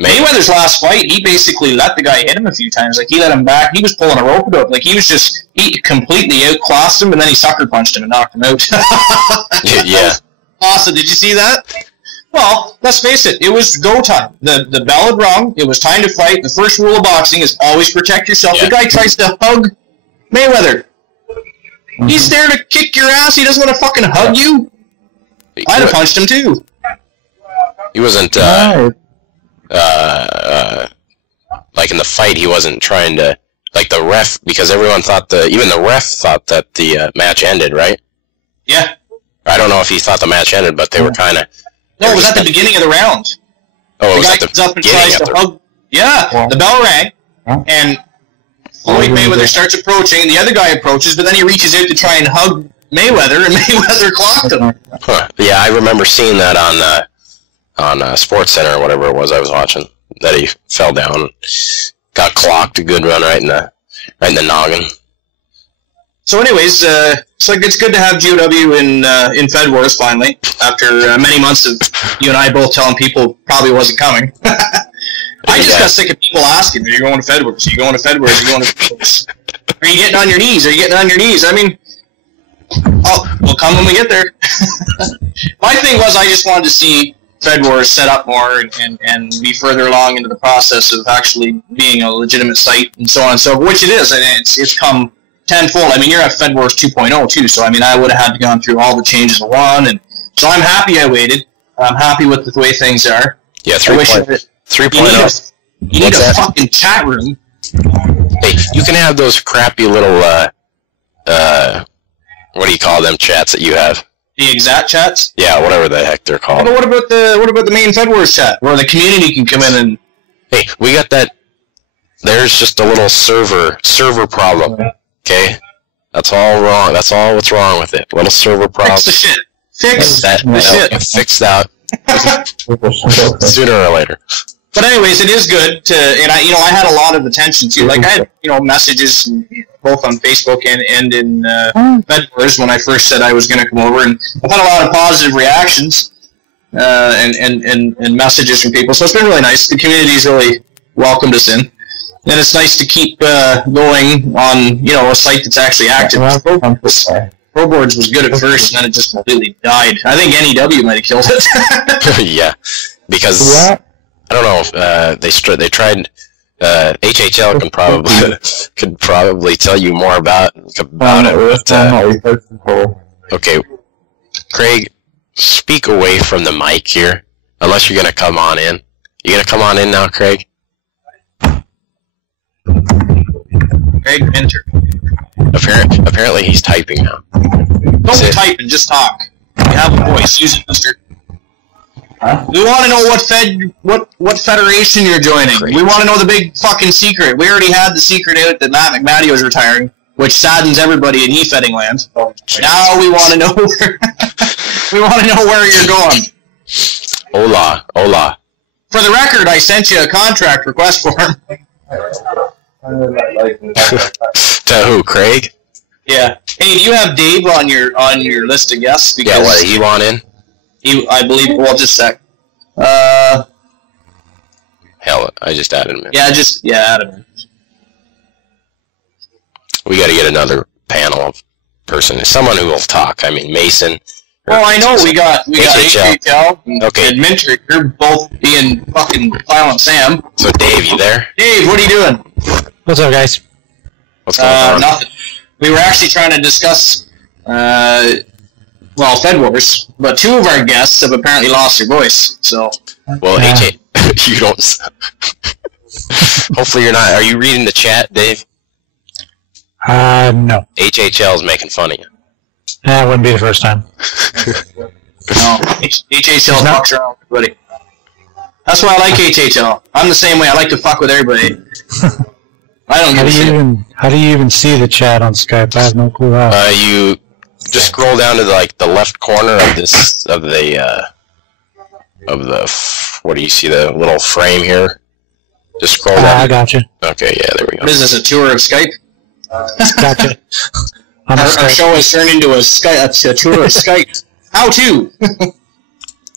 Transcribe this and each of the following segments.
Mayweather's last fight, he basically let the guy hit him a few times. Like, he let him back. He was pulling a rope up. Like, he completely outclassed him, and then he sucker punched him and knocked him out. Yeah. Awesome. Did you see that? Well, let's face it. It was go time. The bell had rung. It was time to fight. The first rule of boxing is always protect yourself. Yeah. The guy tries to hug Mayweather. He's there to kick your ass. He doesn't want to fucking hug you. I'd have punched him, too. He wasn't, like in the fight, he wasn't trying to, like the ref, because everyone thought even the ref thought that the match ended, right? Yeah. I don't know if he thought the match ended, but they were kind of... No, it was at the beginning of the round. Oh, it was at the guy comes up and tries to hug. Yeah, the bell rang, and Floyd Mayweather starts approaching, the other guy approaches, but then he reaches out to try and hug Mayweather, and Mayweather clocked him. Huh. Yeah, I remember seeing that on Sports Center or whatever it was I was watching, that he fell down, got clocked, a good run right in the noggin. So anyways, so it's good to have GOW in Fed Wars finally, after many months of you and I both telling people probably wasn't coming. I just got sick of people asking, are you going to Fed Wars? Are you going to Fed Wars? Are you going to Fed Wars? Are you getting on your knees? Are you getting on your knees? I mean, we'll come when we get there. My thing was I just wanted to see Fed Wars set up more and be further along into the process of actually being a legitimate site and so on and so forth, which it is, and it's come tenfold. I mean, you're at Fed Wars 2.0 too, so I mean, I would have had to gone through all the changes of one, and so I'm happy I waited. I'm happy with the way things are. Yeah, 3.0. You need a fucking chat room. Hey, you can have those crappy little, what do you call them chats that you have? The exact chats? Yeah, whatever the heck they're called. But what about the main Fed Wars chat, where the community can come in and... Hey, we got that... There's just a little server problem, okay? That's all wrong. That's all what's wrong with it. Little server problem. Fix the shit. Fix the shit. Fixed out sooner or later. But anyways, it is good to, and I had a lot of attention too. Like I had, messages both on Facebook and in Fed Wars when I first said I was going to come over, and I've had a lot of positive reactions and messages from people. So it's been really nice. The community's really welcomed us in, and it's nice to keep going on a site that's actually active. Pro Boards was good at first, and then it just completely died. I think NEW might have killed it. Yeah, because I don't know. They tried. HHL could probably tell you more about it. Okay, Craig, speak away from the mic here. Unless you're gonna come on in. You gonna come on in now, Craig? Craig, enter. Apparently he's typing now. Don't type and just talk. You have a voice. Use it, mister. Huh? We want to know what federation you're joining. Great. We want to know the big fucking secret. We already had the secret out that Matt McMaddy was retiring, which saddens everybody in e-fetting land. Now we want to know where you're going. Hola. For the record, I sent you a contract request form. To who, Craig? Yeah. Hey, do you have Dave on your list of guests? Because what, he want in? I believe. Well, just a sec. Hell, I just added him in. Yeah, add him in. We got to get another panel of person, someone who will talk. I mean, Mason. Oh, I know. We got HHL and Minter. You're both being fucking Silent Sam. So, Dave, you there? Dave, what are you doing? What's up, guys? What's going on? Nothing. We were actually trying to discuss, Fed Wars, but two of our guests have apparently lost their voice, so... Well, you don't... Hopefully you're not... Are you reading the chat, Dave? No. HHL is making fun of you. It wouldn't be the first time. No, HHL fucks around with everybody. That's why I like HHL. I'm the same way. I like to fuck with everybody. I don't give a shit. How do you even see the chat on Skype? I have no clue how. You just scroll down to the left corner of this of the what do you see, the little frame here? Just scroll down. I gotcha. Okay, yeah, there we go. What is this, a tour of Skype? Gotcha. Our show has turned into a tour of Skype. How to?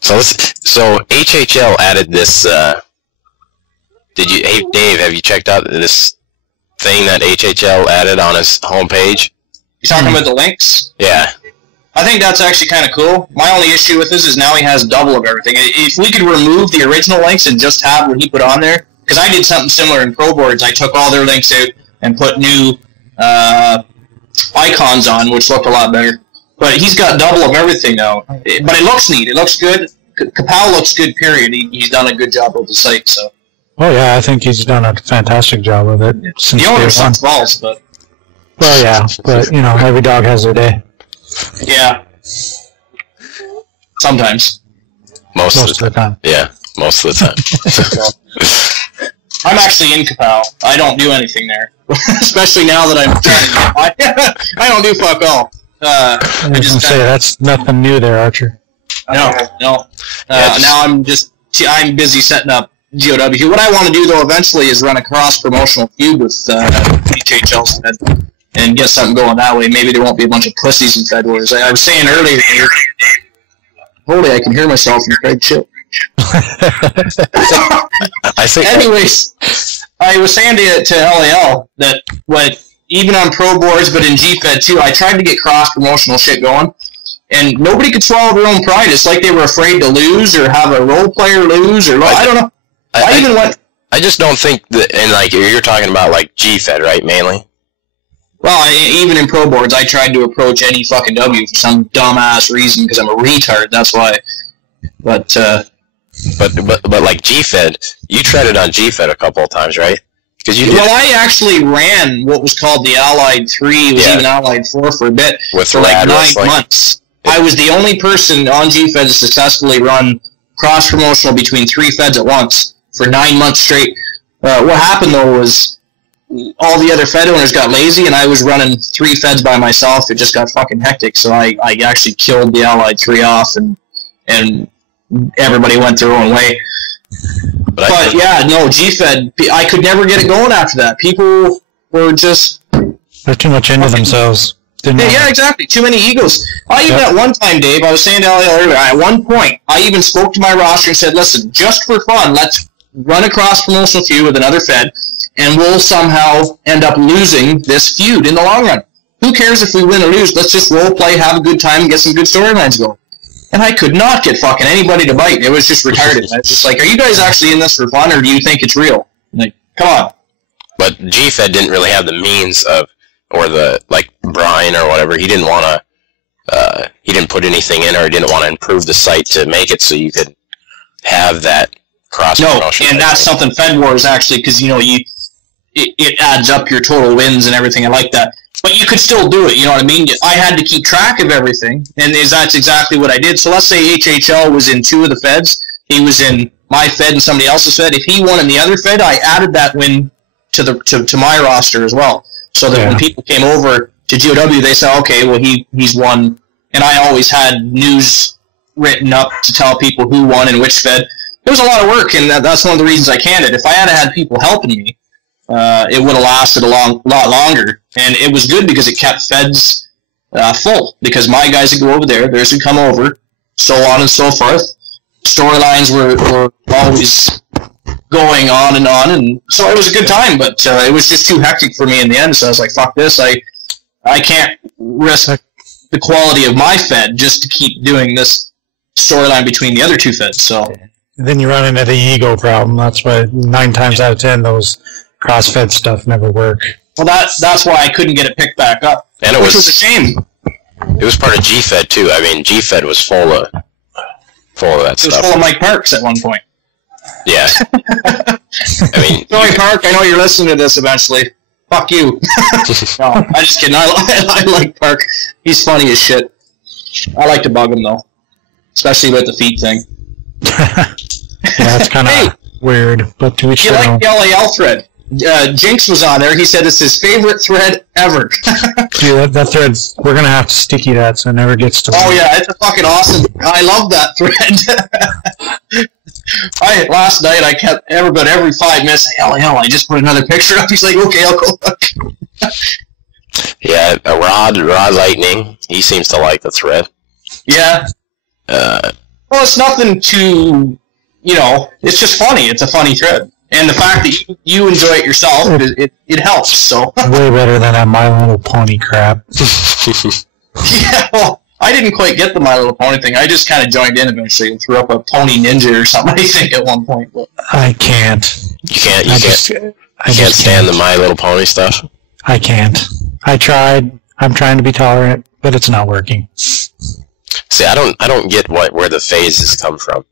So HHL added this Hey, Dave, have you checked out this thing that HHL added on his homepage? You talking about the links? Yeah. I think that's actually kind of cool. My only issue with this is now he has double of everything. If we could remove the original links and just have what he put on there, because I did something similar in Pro Boards. I took all their links out and put new icons on, which looked a lot better. But he's got double of everything now. But it looks neat. It looks good. Kapow looks good, period. He's done a good job with the site. So. Oh, yeah, I think he's done a fantastic job with it. Since the owner sucks balls, but... Well, yeah, but, every dog has their day. Yeah. Sometimes. Most of the time. Yeah, most of the time. I'm actually in Kapow. I don't do anything there. Especially now that I'm trying to... I don't do fuck all. I just say that's nothing new there, Archer. No. Now I'm busy setting up GOW. What I want to do, though, eventually is run a cross-promotional feud with HHL and get something going that way. Maybe there won't be a bunch of pussies in Fed Wars. I was saying earlier, holy, I can hear myself in Craig shit. Anyways, I was saying to LAL that even on Pro Boards, but in GFed too, I tried to get cross-promotional shit going, and nobody could swallow their own pride. It's like they were afraid to lose or have a role player lose, or I don't know. I just don't think that, and like you're talking about like GFed, right, mainly? Well, even in Pro Boards, I tried to approach any fucking W for some dumbass reason because I'm a retard. That's why. But like GFed, you tried it on GFed a couple of times, right? Well, I actually ran what was called the Allied 3, it was even Allied 4 for a bit, for like 9 months. Yeah. I was the only person on GFed to successfully run cross-promotional between 3 feds at once for 9 months straight. What happened, though, was all the other fed owners got lazy, and I was running 3 feds by myself. It just got fucking hectic, so I actually killed the Allied 3 off, and everybody went their own way. But yeah, no, GFed, I could never get it going after that. People were just... They're too much into themselves. Yeah, exactly. Too many egos. Even at one time, Dave, I was saying to LAL earlier, at one point, I even spoke to my roster and said, listen, just for fun, let's run a cross-promotional feud with another fed, and we'll somehow end up losing this feud in the long run. Who cares if we win or lose? Let's just role play, have a good time, and get some good storylines going. And I could not get fucking anybody to bite. It was just retarded. I was just like, are you guys actually in this for fun, or do you think it's real? Like, come on. But GFed didn't really have the means of, or the, like, Brian or whatever, he didn't want to, he didn't put anything in, or didn't want to improve the site to make it so you could have that cross-promotion. No, and that's something Fed Wars actually, because, it adds up your total wins and everything. I like that. But you could still do it, you know what I mean? I had to keep track of everything, and that's exactly what I did. So let's say HHL was in 2 of the feds. He was in my fed and somebody else's fed. If he won in the other fed, I added that win to my roster as well. So that when people came over to GOW, they said, okay, well, he's won. And I always had news written up to tell people who won and which fed. It was a lot of work, and that's one of the reasons I canned it. If I had people helping me, it would have lasted a lot longer. And it was good because it kept feds full. Because my guys would go over there, theirs would come over, so on and so forth. Storylines were always going on, and so it was a good time, but it was just too hectic for me in the end, so I was like, fuck this, I can't risk the quality of my fed just to keep doing this storyline between the other 2 feds, so... Then you run into the ego problem. That's why 9 times out of 10 those cross-fed stuff never work. Well, that's why I couldn't get it picked back up, and which was a shame. It was part of GFed too. I mean, GFed was full of that stuff. It was full of Mike Parks at one point. Yeah. I mean... Sorry, Park, I know you're listening to this eventually. Fuck you. No, I'm just kidding. I like Park. He's funny as shit. I like to bug him, though. Especially with the feet thing. Yeah, it's kind of weird, but to each their own. You like the LAL thread. Jinx was on there. He said it's his favorite thread ever. Dude, that thread, we're going to have to sticky that so it never gets to... Oh, yeah, it's a fucking awesome... I love that thread. Last night, I kept every 5 minutes, hell, I just put another picture up. He's like, okay, I'll go look. Yeah, Rod Lightning, he seems to like the thread. Yeah. Well, it's nothing too, it's just funny. It's a funny thread. And the fact that you enjoy it yourself, it helps. So way better than that My Little Pony crap. Yeah, well, I didn't quite get the My Little Pony thing. I just kind of joined in eventually and threw up a Pony Ninja or something, I think, at one point. But I can't. You can't stand the My Little Pony stuff? I can't. I tried. I'm trying to be tolerant, but it's not working. See, I don't get where the phases come from.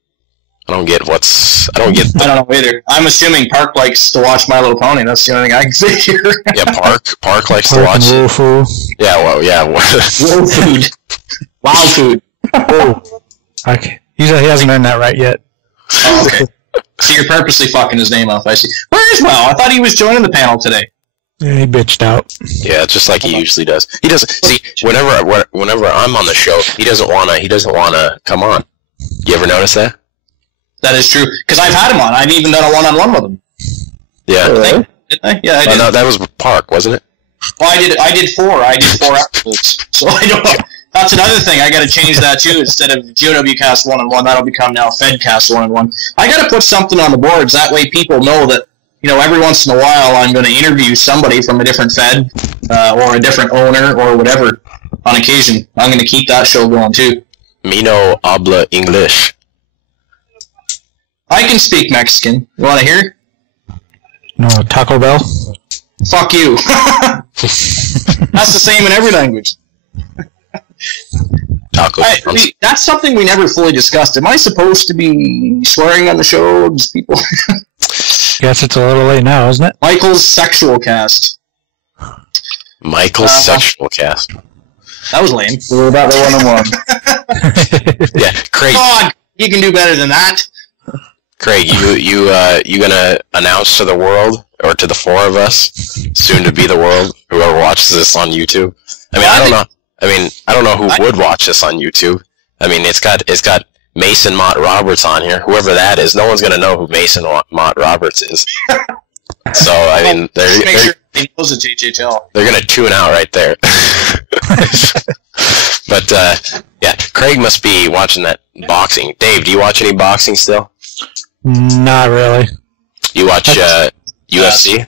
I don't know either. I'm assuming Park likes to watch My Little Pony. That's the only thing I can figure. Yeah, Park likes to watch it. Food. Yeah, well, yeah. Wild food. Wild food. Oh. Okay. He hasn't earned that right yet. Oh, okay. So you're purposely fucking his name up, I see. Where is Mal? I thought he was joining the panel today. Yeah, he bitched out. Yeah, just like he usually does. He doesn't see whenever I'm on the show, he doesn't wanna come on. You ever notice that? That is true, because I've had him on. I've even done a one-on-one with him. Yeah. Didn't I? Yeah, I did. No, that was Park, wasn't it? Well, I did 4 episodes. So I don't know. That's another thing. I got to change that too. Instead of GOWcast 1-on-1, that'll become now fedcast 1-on-1. I got to put something on the boards. That way people know that, every once in a while I'm going to interview somebody from a different fed or a different owner or whatever on occasion. I'm going to keep that show going too. Me no habla English. I can speak Mexican. You want to hear? No, Taco Bell? Fuck you. That's the same in every language. Taco. That's something we never fully discussed. Am I supposed to be swearing on the show? Does people? Guess it's a little late now, isn't it? Michael's sexual cast. Michael's sexual cast. That was lame. What about the 1-on-1? Yeah, Craig. God, you can do better than that. Craig, you gonna announce to the world, or to the 4 of us, soon to be the world, whoever watches this on YouTube? I don't know who would watch this on YouTube. I mean, it's got Mason Mott Roberts on here. Whoever that is, no one's gonna know who Mason Mott Roberts is. So I mean, he knows it's HHL. They're gonna tune out right there. But yeah, Craig must be watching that boxing. Dave, do you watch any boxing still? Not really. You watch UFC?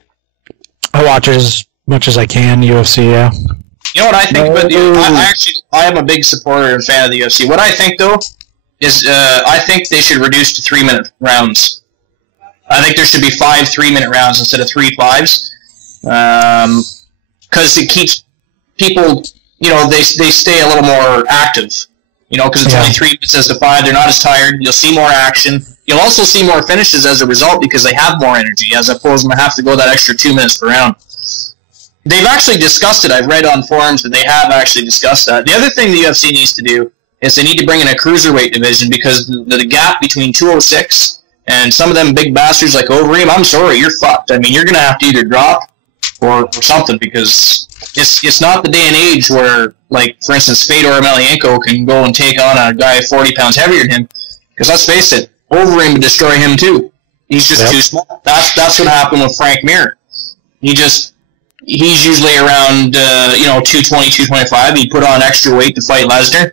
I watch it as much as I can, UFC, yeah. You know what I think? But I am a big supporter and fan of the UFC. What I think, though, is I think they should reduce to 3-minute rounds. I think there should be 5 3-minute rounds instead of 3 5s. Because it keeps people, they stay a little more active. Because it's only 3 minutes as to 5. They're not as tired. You'll see more action. You'll also see more finishes as a result because they have more energy, as opposed to have to go that extra 2 minutes per round. They've actually discussed it. I've read on forums that they have actually discussed that. The other thing the UFC needs to do is they need to bring in a cruiserweight division because the gap between 206 and some of them big bastards like Overeem, I'm sorry, you're fucked. I mean, you're going to have to either drop or something because it's not the day and age where, like, for instance, Fedor Emelianenko can go and take on a guy 40 pounds heavier than him. Because let's face it, Overeem would destroy him too. He's just too small. That's what happened with Frank Mir. He's usually around 220, 225. He put on extra weight to fight Lesnar.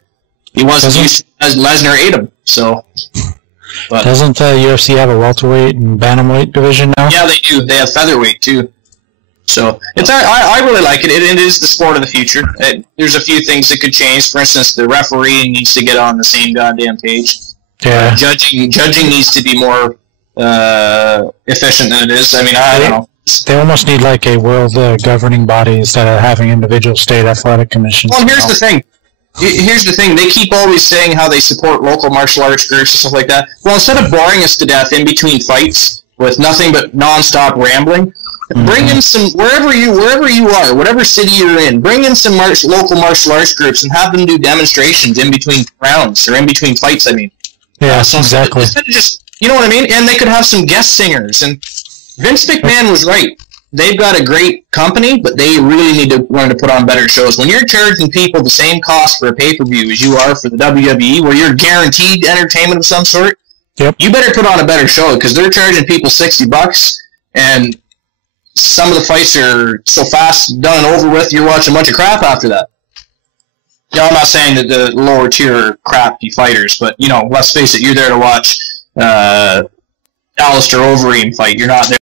He wasn't used to as Lesnar ate him. So, but doesn't the UFC have a welterweight and bantamweight division now? Yeah, they do. They have featherweight too. So I really like it. It is the sport of the future. There's a few things that could change. For instance, the referee needs to get on the same goddamn page. Yeah. Judging needs to be more efficient than it is. I mean, I don't know. They almost need like a world governing body instead of having individual state athletic commissions. Well, here's the thing. They keep always saying how they support local martial arts groups and stuff like that. Well, instead of boring us to death in between fights with nothing but non-stop rambling, bring in some, wherever you are, whatever city you're in, bring in some local martial arts groups and have them do demonstrations in between rounds, or in between fights, I mean. Yeah, exactly. Instead of just, you know what I mean? And they could have some guest singers. And Vince McMahon was right. They've got a great company, but they really need to learn to put on better shows. When you're charging people the same cost for a pay-per-view as you are for the WWE, where you're guaranteed entertainment of some sort, you better put on a better show, because they're charging people $60, and some of the fights are so fast, done and over with, you're watching a bunch of crap after that. I'm not saying that the lower tier are crappy fighters, but, let's face it, you're there to watch Alistair Overeem fight. You're not there